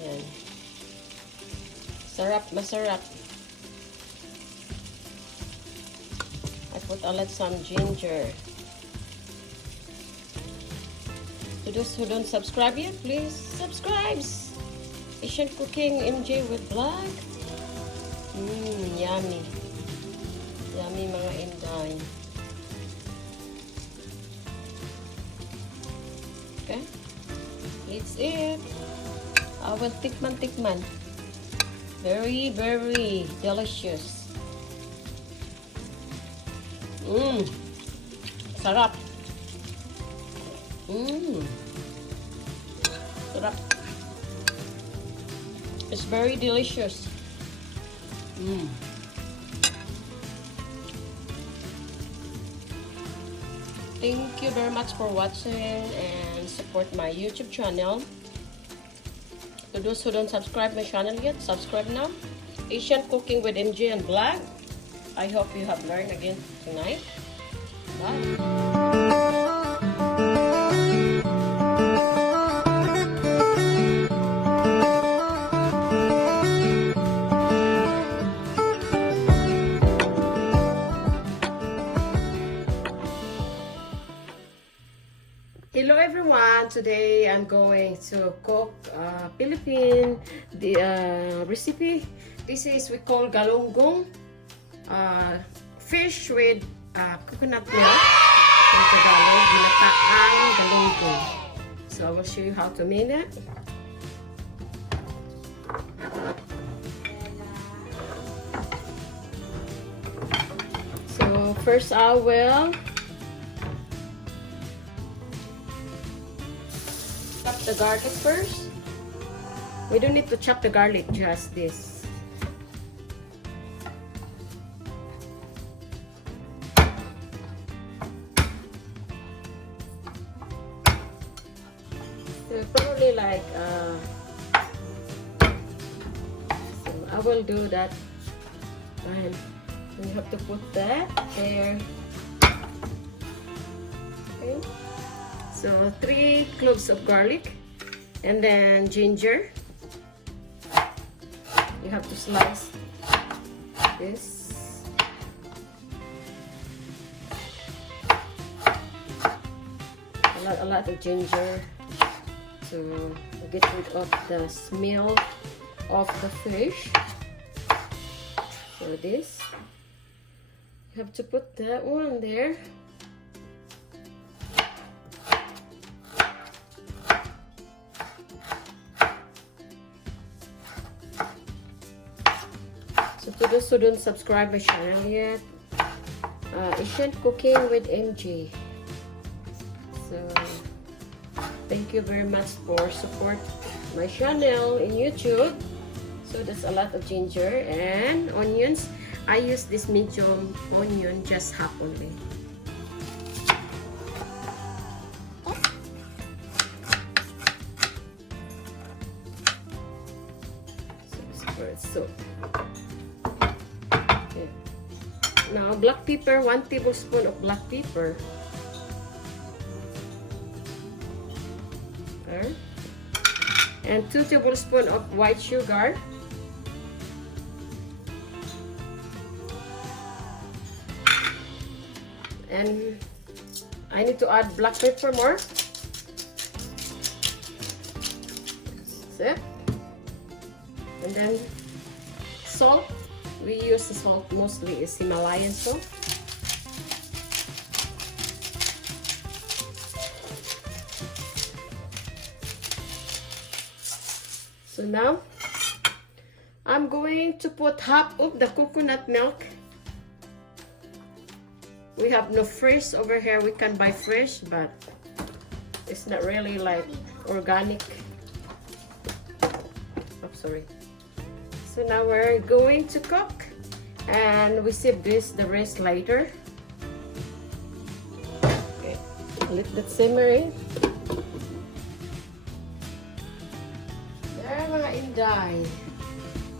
Yan. Sarap, masarap. I put a lot some ginger. To those who don't subscribe yet, please subscribe. Asian Cooking MJ with Vlog. Yummy. Yummy mga inday. Okay. It's it. I will tikman. Very, very delicious. Sarap. Sarap. It's very delicious. Thank you very much for watching and support my YouTube channel. To those who don't subscribe my channel yet, subscribe now. Asian Cooking with MJ and Vlog. I hope you have learned again tonight. Bye. Hello everyone! Today I'm going to cook Philippine recipe. This is we call Galonggong. Fish with coconut milk. In Tagalog, ginataang galonggong. So I will show you how to make it. So first I will chop the garlic first. We don't need to chop the garlic, just this. So probably like so I will do that, and we have to put that there. Okay. So 3 cloves of garlic, and then ginger. You have to slice this. A lot of ginger to get rid of the smell of the fish. So this, you have to put that one there. So to those who don't subscribe my channel yet, Asian Cooking with MJ. So thank you very much for support my channel in YouTube. So that's a lot of ginger and onions. I use this medium onion, just half only. So okay. Now black pepper, 1 tablespoon of black pepper. Okay. And 2 tablespoons of white sugar. And I need to add black pepper more. That's it. And then salt. We use the salt mostly is Himalayan salt. So now I'm going to put half of the coconut milk. We have no fresh over here. We can buy fresh, but it's not really like organic. Oh, sorry. So now we're going to cook, and we save the rest later. Okay, let that simmer in. There mga inday.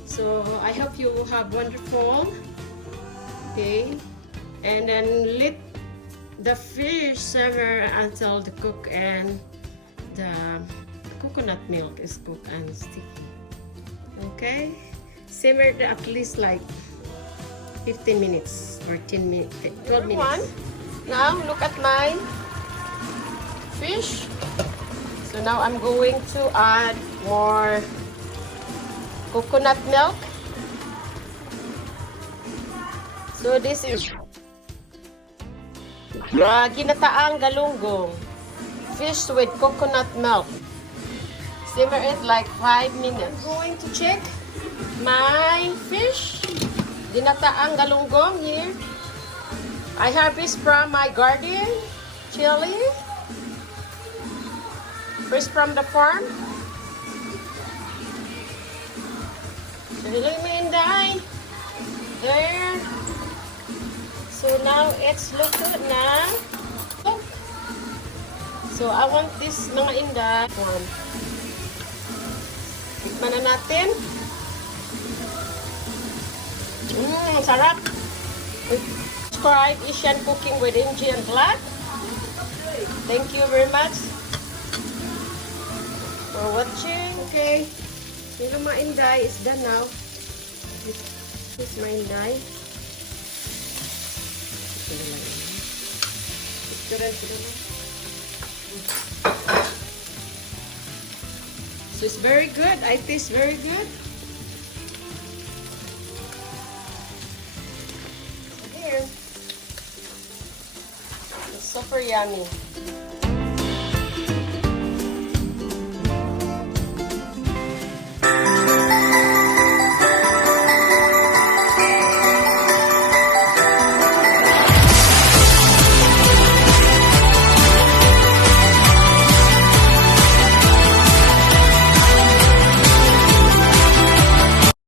So I hope you have wonderful day. And then let the fish simmer until the cook and the coconut milk is cooked and sticky. Okay, simmer it at least like 15 minutes or 10 minutes, 12 minutes. Now look at my fish. So now I'm going to add more coconut milk. So this is ginataang galunggong, fish with coconut milk. Simmer it like 5 minutes. I'm going to check my fish, ginataang galunggong here. I harvest from my garden, chili, fresh from the farm. Chili minday, there. So now it's look good na. Look. So I want this mga inday. Tikman na natin. Sarap. Subscribe Asian Cooking with MG and Black. Thank you very much for watching. Okay. Yung mga inday is done now. This is my inday. So it's very good. I taste very good. Here. It's super yummy.